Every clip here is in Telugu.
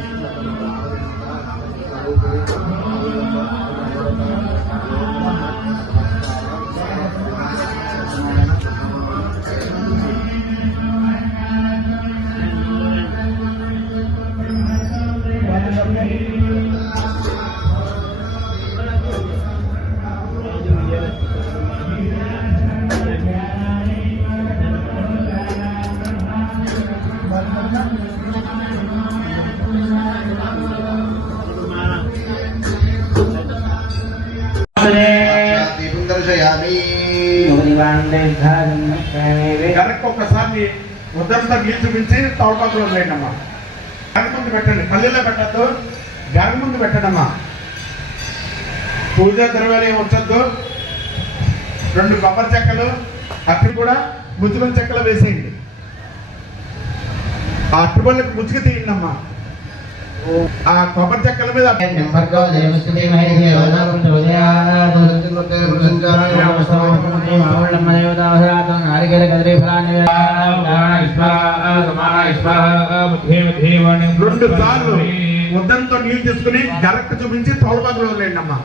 Thank you. కరెక్ట్ ఒక్కసారి ఉద్దంతా గీలు చూపించి తవపాకులో వేయండి గర్భ ముందు పెట్టండి. పల్లెల్లో పెట్టద్దు. గర్భ ముందు పెట్టడమ్మా. పూజ ద్రవ్యాలు ఉంచద్దు రెండు కొబ్బరి చెక్కలు అక్కడ కూడా ముచ్చుకొని చెక్కలు వేసేయండి. ఆ అట్టుబళ్ళకి ముచ్చుకు తీయండి అమ్మా ఆ కొబ్బరి చెక్కల మీద రెండు సార్లు ఉద్దంతో నీళ్ళు తీసుకుని చూపించి అమ్మా.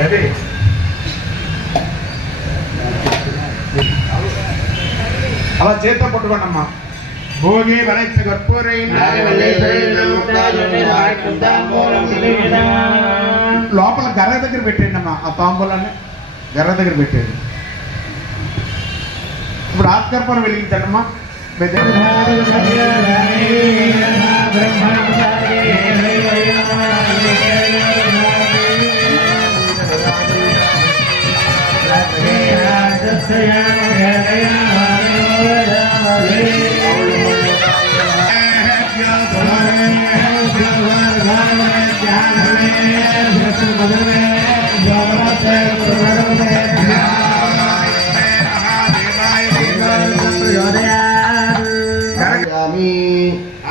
అది అలా చేత్తో పట్టుకోండి అమ్మా భోగి వనచ్చ కర్పూరైన లోపల గర్ర దగ్గర పెట్టండి అమ్మా ఆ తాంబూలాన్ని గర్ర దగ్గర పెట్టండి ఇప్పుడు ఆత్కర్పూరం వెలిగించండి అమ్మా మీ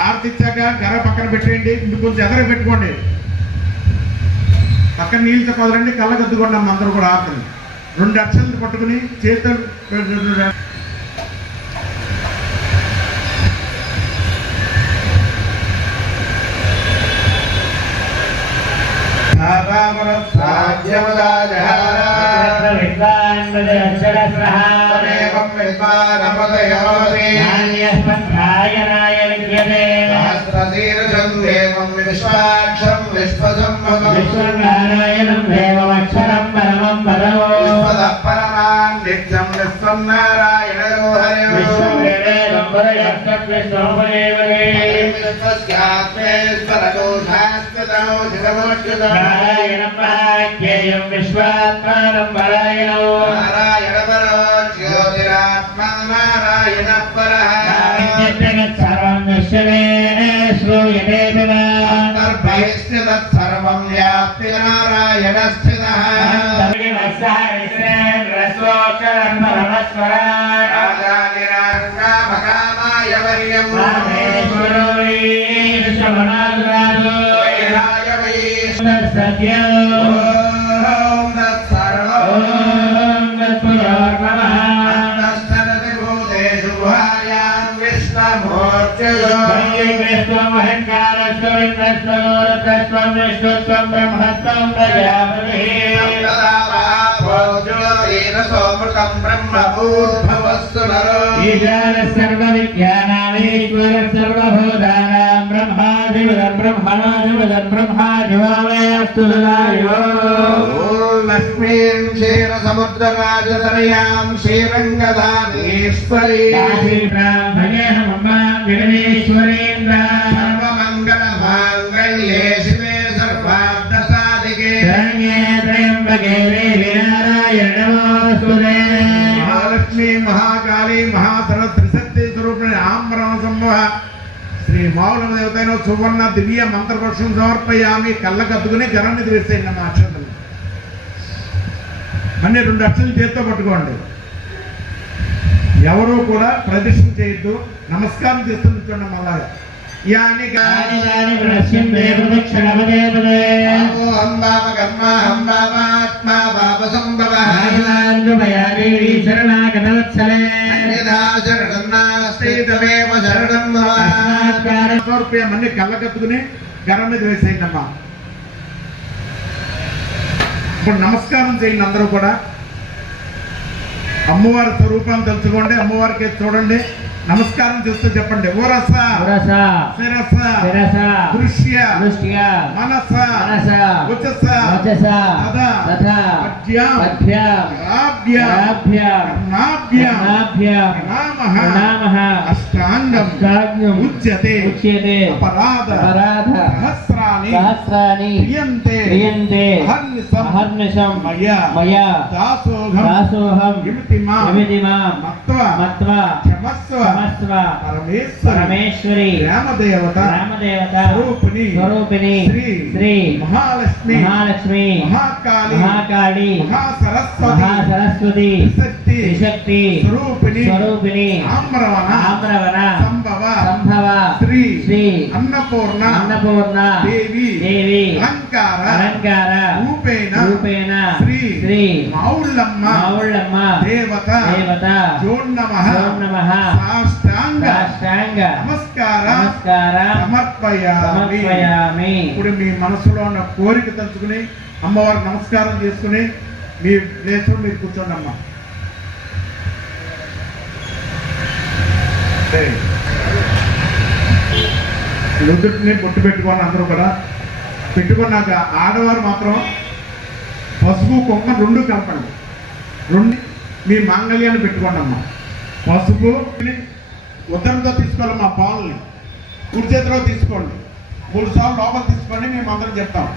ఆర్తిచ్చాక గర పక్కన పెట్టేయండి. కొంచెం ఎదర పెట్టుకోండి. పక్కన నీళ్ళతో కుదరండి కళ్ళగద్దుకోండి అమ్మ అందరూ కూడా ఆర్తిని. రెండు అక్షరాలు పట్టుకుని చేతులు విశ్వాక్షం విశ్వసంభవం విశ్వనారాయణం దేవమక్షరం పరమం పరమో విశ్వద పరమాన్ నిత్యం విశ్వం నారాయణో హరిం విశ్వవేదం పరయక్షం విశ్వమయేవనే నారాయణం మహాజ్ఞేయం విశ్వాత్మానం పరాయణో శ్రూయతే సర్వం వ్యాప్తి నారాయణ స్థిత రాజానిరాంగామకామాయ వర్యం సోమృతం బ్రహ్మభూద్భవస్సు నరో ఈశాన సర్వ విజ్ఞానామీశ్వర సర్వభూతానాం బ్రహ్మాధిపదం బ్రహ్మణాధిపదం బ్రహ్మాధివామయస్తు సదాయో ఓం లక్ష్మీం క్షీరసముద్రరాజతనయాం శ్రీరంగధామేశ్వరీ మహాలక్ష్మి మహాకాళి మహాసర త్రిశక్తి స్వరూపిణి ఆంబరం సంభవ శ్రీ మావుల దేవతైన సువర్ణ దివ్య మంత్రపక్షం సమర్పయామి కళ్ళ అద్దుకుని జనాన్ని మీద వేసేయండి అక్షతలు అన్ని రెండు అక్షలు చేత్తో పట్టుకోండి। ఎవరు కూడా ప్రదర్శన చేయొద్దు। నమస్కారం చేస్తూ కూర్చోండి మళ్ళా యాని కాని కాని ప్రశ్యంతే ప్రదక్షిణపదే పదే హంబామ కర్మ హంబామాత్మా పాప సంభవ నాగలాంగుమయాదేవి శరణాగతవత్సలే అన్యథా శరణం నాస్తి తమేవ శరణం మమ సమర్పయం అన్ని కళ్ళకత్తుకుని గరం మీద వేసేయండి అమ్మా ఇప్పుడు నమస్కారం చేయండి అందరూ కూడా. అమ్మవారి స్వరూపాన్ని తెలుసుకోండి అమ్మవారికి చూడండి. నమస్కారం చేస్తూ చెప్పండి. ఓరస. పురస శిరస. శిరస. దృశ్య దృష్ట్యా. మనస. మనస. వచస. వచస. తథా తథా పద్యాం. పద్భ్యాం రాభ్య రాభ్యాం కర్ణాభ్య కర్ణాభ్యాం ప్రణామః ప్రణామః అష్టాంగం. అష్టాంగం. ఉచ్యతే. ఉచ్యతే. అపరాధ. అపరాధ. సహస్రాణి సహస్రాణి క్రియంతే క్రియంతే అహర్నిశం అహర్నిశం మయా మయా దాసోహం దాసోహం ఇమితి మా విమితి మాం మత్వ మత్వా క్షమస్వ సమస్వ పరమేశ్వరి పరమేశ్వరి రామదేవత రామదేవత స్వరూపిణి స్వరూపిణి శ్రీ శ్రీ మహాలక్ష్మి మహాలక్ష్మి మహాకాళి మహాకాళి మహాసరస్వతి మహాసరస్వతి శక్తి త్రిశక్తి స్వరూపిణి స్వరూపిణి ఆమ్రవణ ఆమ్రవణ సంభవ సంభవ శ్రీ శ్రీ అన్నపూర్ణ అన్నపూర్ణ దేవి దేవి అలంకార అలంకార రూపేణ రూపేణ శ్రీ శ్రీ మావుళ్ళమ్మ మావుళ్ళమ్మ దేవత దేవత జోన్నమ ఓం నమః సాష్టాంగ సాష్టాంగ నమస్కార నమస్కార సమర్పయామి. సమర్పయామి. ఇప్పుడు మీ మనసులో ఉన్న కోరిక తలుచుకుని అమ్మవారికి నమస్కారం చేసుకుని మీ ప్లేస్లో మీరు కూర్చోండి అమ్మ నుదుటిని పొట్టు పెట్టుకోండి అందరూ కూడా పెట్టుకున్నాక ఆడవారు మాత్రం పసుపు కుంక రెండు కలపండి. రెండు మీ మాంగళ్యాన్ని పెట్టుకోండి అమ్మ. పసుపు ఉత్తరంతో తీసుకోవాలమ్మా పాలని. కుడి చేతిలో తీసుకోండి. మూడు సార్లు లోపల తీసుకోండి మేము అందరం చెప్తాం.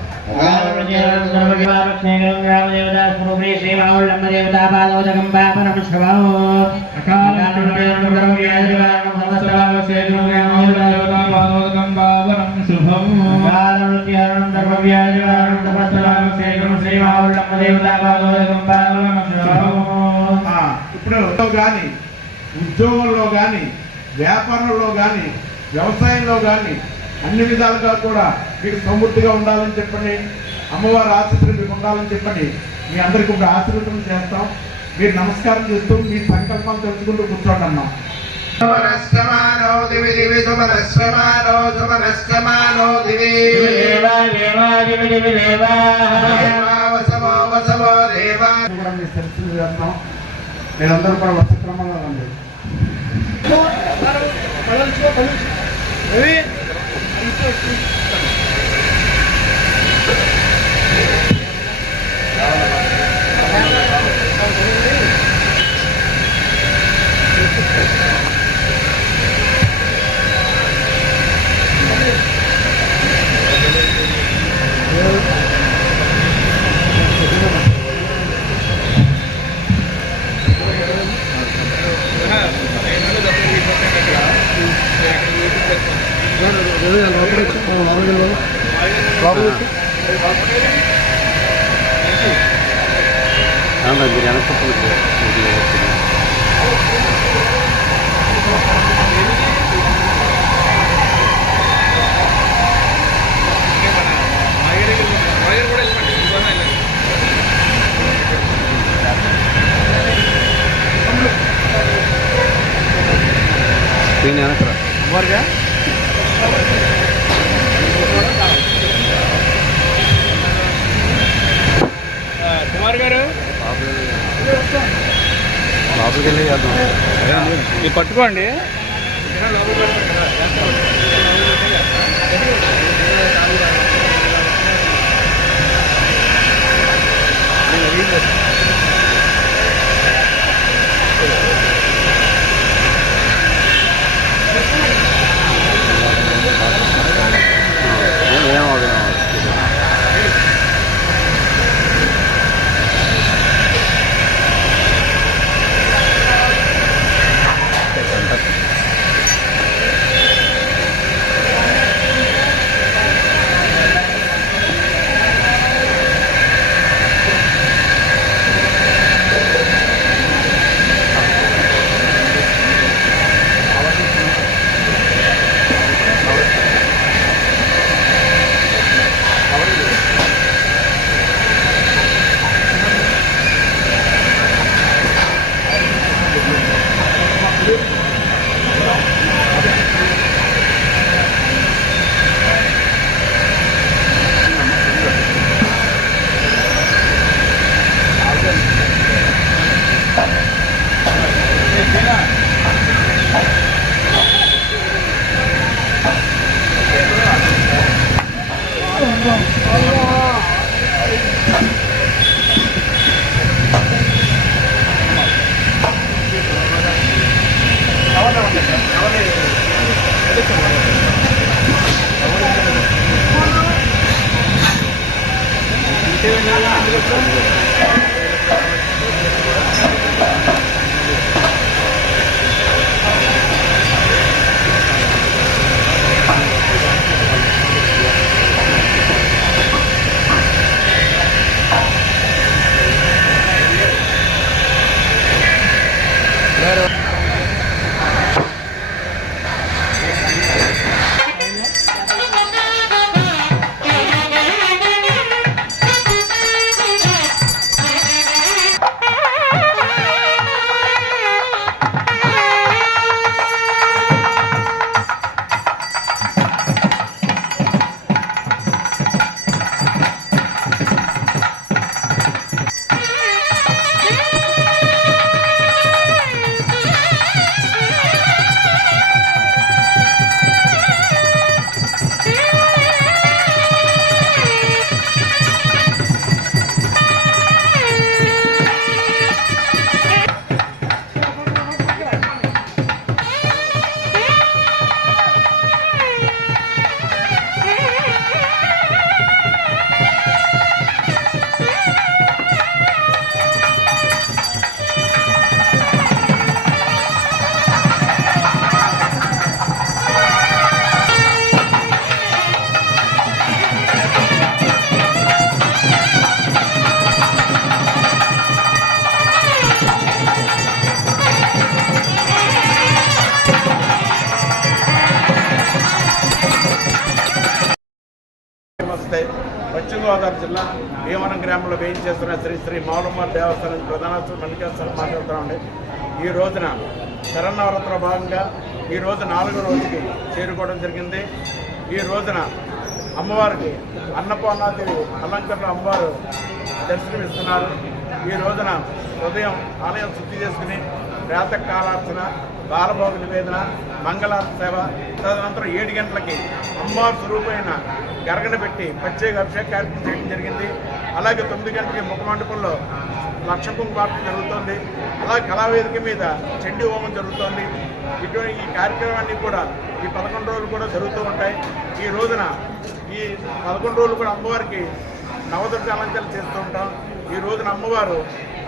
ఇప్పుడు కానీ ఉద్యోగంలో కానీ వ్యాపారంలో కానీ వ్యవసాయంలో కానీ అన్ని విధాలుగా కూడా మీకు సమృద్ధిగా ఉండాలని చెప్పండి. అమ్మవారి ఆశీస్సులు మీకు ఉండాలని చెప్పండి. మీ అందరికీ ఇప్పుడు ఆశీర్వదం చేస్తాం. మీరు నమస్కారం చేస్తూ మీ సంకల్పం తెలుసుకుంటూ కూర్చోండి అమ్మా సుమనస్సమానో దివి దివి. సుమనస్సమానో సుమనస్సమానో దివి దేవా వసవో వసవో దేవా. కూడా మీ సెల్ఫీ చేస్తాం మీరందరూ కూడా క్రమంలో రండి. మీరు ఇది పట్టుకోండి you. శ్రీ మౌలమ్మ దేవస్థానం ప్రధాన మల్లికార్జున మాట్లాడుతున్నామండి. ఈ రోజున శరన్నవరాత్రిలో భాగంగా ఈ రోజు నాలుగో రోజుకి చేరుకోవడం జరిగింది. ఈ రోజున అమ్మవారికి అన్నపూర్ణాదేవి అలంకరణ అమ్మవారు దర్శనమిస్తున్నారు. ఈ రోజున ఉదయం ఆలయం శుద్ధి చేసుకుని ప్రాతకాలార్చన బాలభోగ నివేదన మంగళారతి సేవ తదనంతరం ఏడు గంటలకి అమ్మవారి స్వరూపమైన గరగన పెట్టి ప్రత్యేక అభిషేక కార్యక్రమం చేయడం జరిగింది. అలాగే తొమ్మిది గంటలకి ముఖమండపంలో లక్ష కుంకుమార్తె జరుగుతోంది. అలాగే కళావేదిక మీద చండీ హోమం జరుగుతోంది. ఇటువంటి ఈ కార్యక్రమాన్ని కూడా ఈ పదకొండు రోజులు కూడా జరుగుతూ ఉంటాయి. ఈ రోజున ఈ పదకొండు రోజులు కూడా అమ్మవారికి నవదుర్గ అలంకరణ చేస్తూ ఉంటాం. ఈ రోజున అమ్మవారు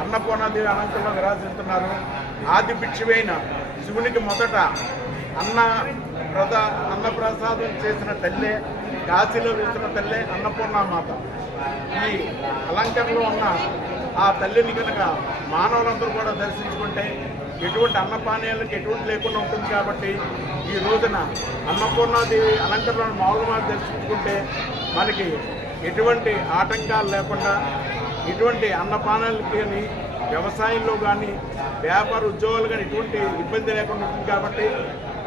అన్నపూర్ణాదేవి అనంతంలో విరాజిస్తున్నారు ఆది పిచ్చివైన శివునికి మొదట అన్న ప్రదా అన్నప్రసాదం చేసిన తల్లే కాశీలో వేసిన తల్లే అన్నపూర్ణామాత ఈ అలంకరణలో ఉన్న ఆ తల్లిని కనుక మానవులందరూ కూడా దర్శించుకుంటే ఎటువంటి అన్నపానీయాలకు ఎటువంటి లేకుండా ఉంటుంది కాబట్టి ఈ రోజున అన్నపూర్ణాదేవి అలంకరణను మామూలుగా దర్శించుకుంటే మనకి ఎటువంటి ఆటంకాలు లేకుండా ఇటువంటి అన్నపానాలకు కానీ వ్యవసాయంలో కానీ వ్యాపార ఉద్యోగాలు కానీ ఎటువంటి ఇబ్బంది లేకుండా ఉంటుంది కాబట్టి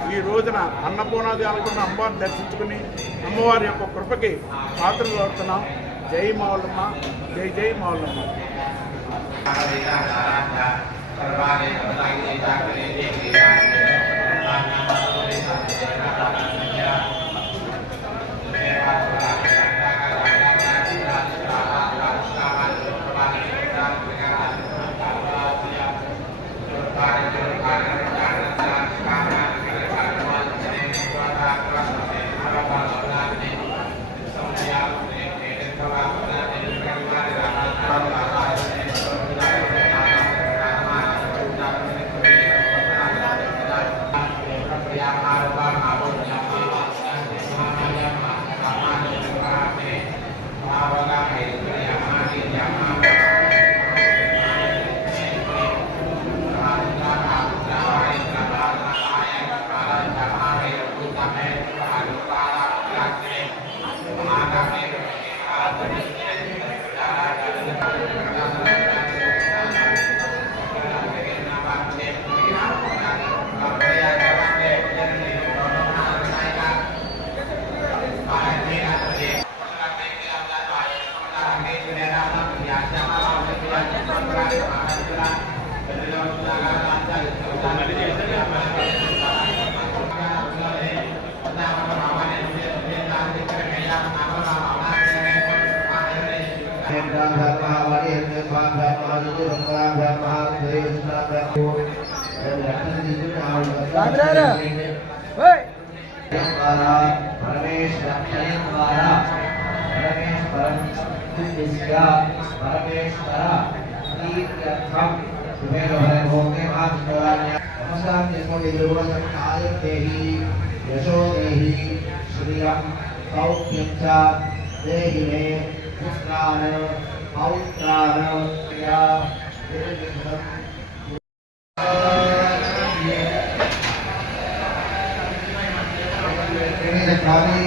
ఈ రోజున అన్నపూర్ణాది అనుకున్న అమ్మవారిని దర్శించుకుని అమ్మవారి యొక్క కృపకి పాత్రలు అవుతున్నాం జై మావులమ్మ జై జై भय महावाणी हृदय भाव भय महानिधि भंगला भय महाभय विष्णा भय को परमेश रक्षण द्वारा परमेश परम इसका परमेश्वरा तीर्थम तुम्हें भय होते आप शिवान्या नमस्कार जिसको विद्रोह संकाल देही यशो देही श्रियम सौख्यम च देहि मे पुत्रान पौत्रारवत्या Thank you.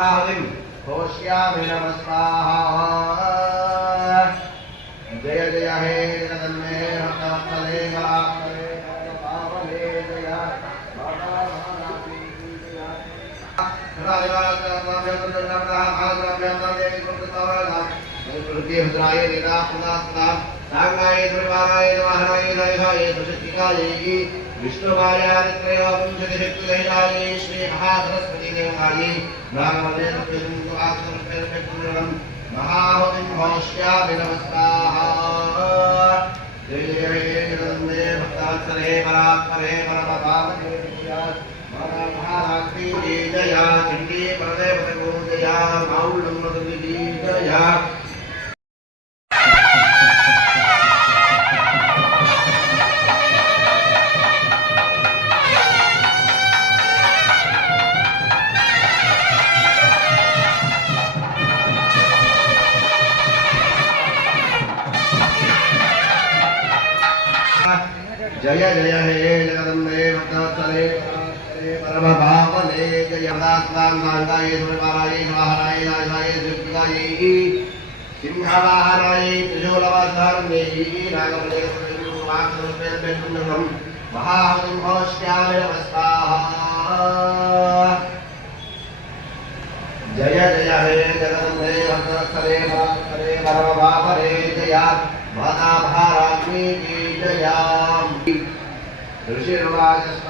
आहुतिम् होष्यामि नमस्ताः। जय जय हे जगन्मे हतात्मले महात्मले पावने जय। हृदयाय निराकुलात्मा नागाय ध्रुवाय नमः नाय नयः ये सुशक्तिकायै विष्णुबाल्यादित्रयोविंशतिशक्तिदैतायै श्रीमहासरस्वतीदेवतायै नागमदेशम् महाहुतिं भविष्याभिनमस्ताः देवे भक्तात्सरे परात्परे परमपामदेव्यात्मराधाराक्षी जया चिण्डी परदेवतगोजया माौल्यं मधुविजया अर्धास्तांगांगाय सुरपालाय स्वाहाराय नाशाय सुकृताय सिंहवाहनाय त्रिशूलवाधारण्यै रागवलेन्द्रं महासिंहोश्याय नमस्ताः। जय जय हे जगदम्बे हरे हरे परमभावरे जया भदाभाराग्नि की जया ऋषिर्वाचस्व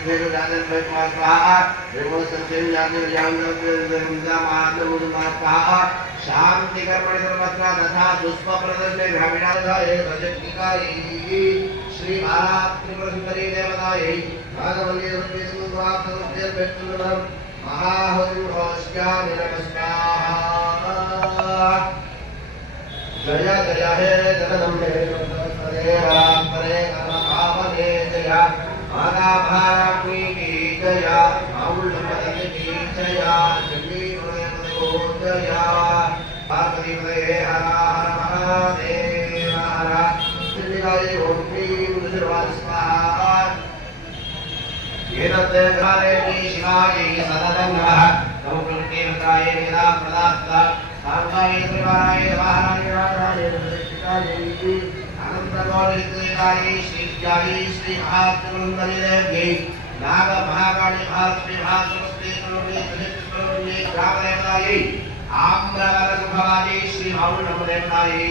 विभेदुदानन्वयकुमार स्वाहा विभोसंचयुजानर्याहुलमुदामानमुदुमार स्वाहा शान्तिकर्मणिधर्मत्वा तथा पुष्पप्रदर्शने ग्रामीणाधाये भजन्निकायै श्रीमालात्रिपुरसुन्दरी देवतायै भागवल्यरूपेस्मुद्वाप्तरूपेर्भेत्तुलभम् महाहुर्होष्यामि नमस्कारः जय जय हे जगदम्बे परे कर्म पावने जया माता भारती की जय माउल की जय चंडी को जय पार्वती पदे हर हर महादेव हर श्रीगाय ओम क्लीं दुर्वास स्वाहा एतत् काले शिवाय सततं नमः। नमो प्रकृते मित्राय वेदा प्रदास्ता त्रिवाराय वाहनाय वाहनाय प्रतिष्ठितायै भगवनिकाई श्री ज्ञानी नागभागाणि भारतविभागमस्ते तरुणे तरुणे जागरेणायै आम्रवरसुभवादि श्री भावनमदेवनायै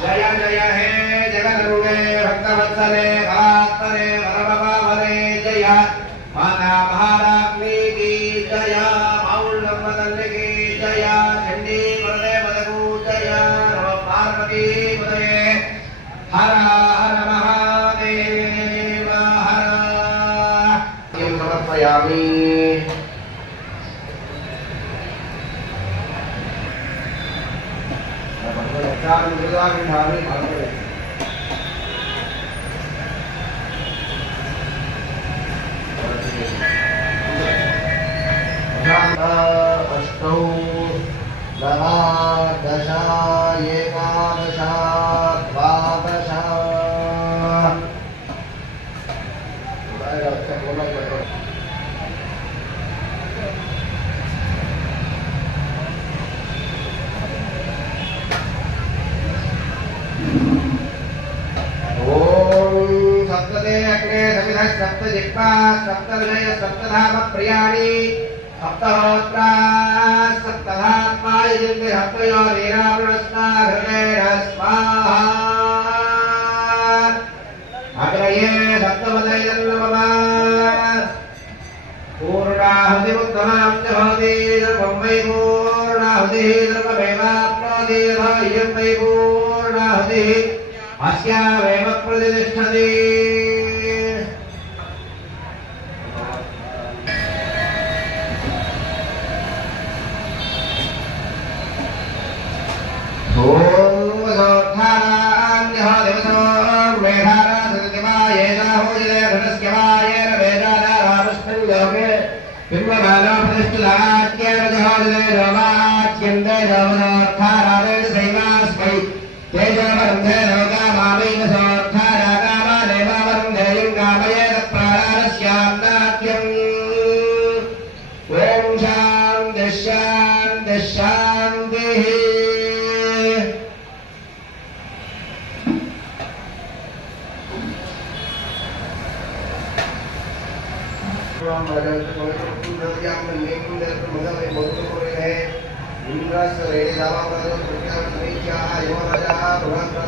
जय जय हे जगदरुणे भक्तवत्सले चार मृदा भिंडारी भागे Thank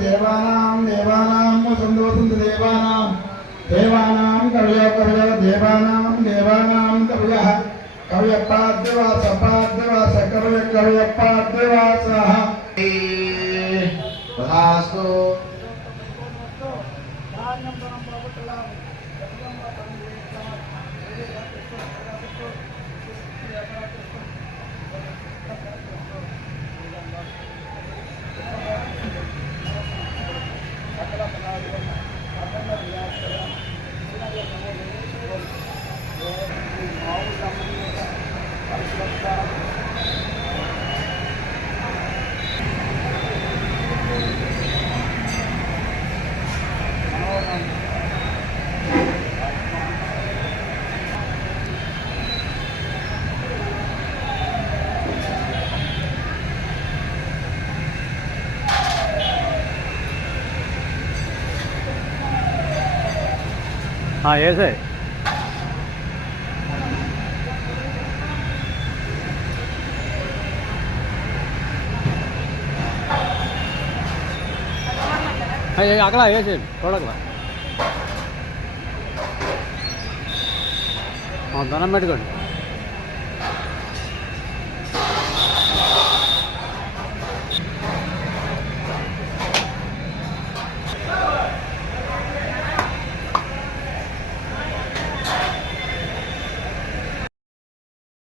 దేవానాం దేవానాం వసంత వసంత దేవానాం. దేవానాం కవయ కవయ దేవానాం దేవానాం కవయ. కవయ పాద్యవాస పాద్యవాస కవయ కవయ పాద్యవాస. తథాస్తు వేసే అక్కడ వేసేయండి చూడకలా దండం పెట్టుకోండి